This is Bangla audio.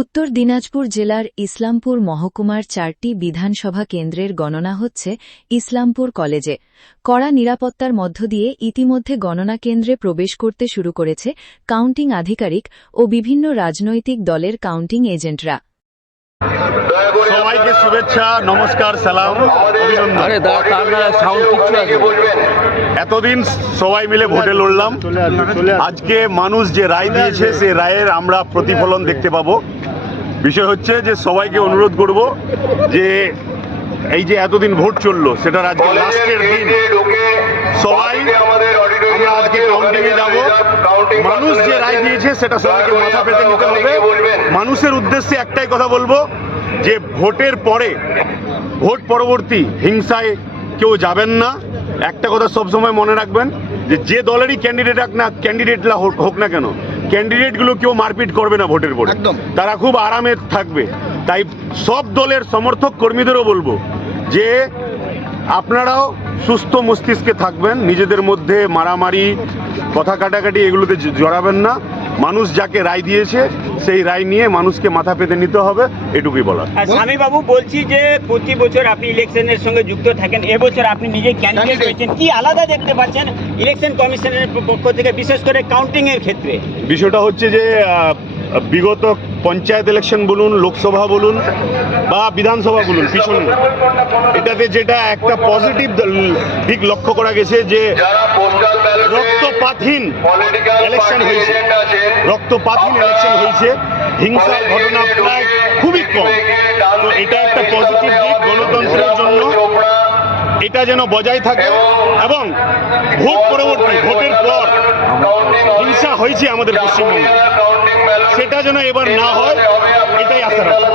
উত্তর দিনাজপুর জেলার ইসলামপুর মহকুমার 4টি বিধানসভা কেন্দ্রের গণনা হচ্ছে ইসলামপুর কলেজে। কড়া নিরাপত্তার মধ্য দিয়ে ইতিমধ্যে গণনা কেন্দ্রে প্রবেশ করতে শুরু করেছে কাউন্টিং আধিকারিক ও বিভিন্ন রাজনৈতিক দলের কাউন্টিং এজেন্টরা। সবাইকে শুভেচ্ছা, নমস্কার, সালাম, অভিনন্দন। এতদিন সবাই মিলে ভোটে লড়লাম। আজকে মানুষ যে রায় দিয়েছে সেই রায়ের আমরা প্রতিফলন দেখতে পাবো। বিষয় হচ্ছে যে সবাইকে অনুরোধ করব যে এই যে এতদিন ভোট চললো সেটার আজকে লাস্টের দিন, সবাই আমরা আজকে কাউন্টিংয়ে যাব। মানুষ যে রায় দিয়েছে সেটা সবাইকে মাথা পেতে নিতে হবে। মানুষের উদ্দেশ্যে একটাই কথা বলবো যে ভোটের পরে, ভোট পরবর্তী হিংসায় কেউ যাবেন না। একটা কথা সবসময় মনে রাখবেন যে দলেরই ক্যান্ডিডেটরা হোক না কেন, ক্যান্ডিডেটগুলো কেউ মারপিট করবে না ভোটের পরে, তারা খুব আরামে থাকবে। তাই সব দলের সমর্থক কর্মীদেরও বলবো যে আপনারাও সুস্থ মস্তিষ্কে থাকবেন, নিজেদের মধ্যে মারামারি, কথা কাটাকাটি এগুলোতে জড়াবেন না। মানুষ যাকে রায় দিয়েছে সেই রায় নিয়ে মানুষকে মাথা পেতে নিতে হবে, এটুকুই বলার। স্বামী বাবু, বলছি যে প্রতি বছর আপনি ইলেকশনের সঙ্গে যুক্ত থাকেন, এবছর আপনি নিজে ক্যান্ডিডেট হয়েছেন, কি আলাদা দেখতে পাচ্ছেন ইলেকশন কমিশনের পক্ষ থেকে, বিশেষ করে কাউন্টিং এর ক্ষেত্রে? বিষয়টা হচ্ছে যে বিগত পঞ্চায়েত ইলেকশন বলুন, লোকসভা বলুন বা বিধানসভা বলুন, পিছনে এটাতে যেটা একটা পজিটিভ দিক লক্ষ্য করা গেছে যে রক্তপাতহীন ইলেকশন হয়েছে, হিংসার ঘটনা প্রায় খুবই কম। তো এটা একটা পজিটিভ দিক গণতন্ত্রের জন্য, এটা যেন বজায় থাকে। এবং ভোট পরবর্তী, ভোটের পর হিংসা হয়েছে আমাদের পশ্চিমবঙ্গে, সেটা যেন এবার না হয়, এটাই আশা রাখি।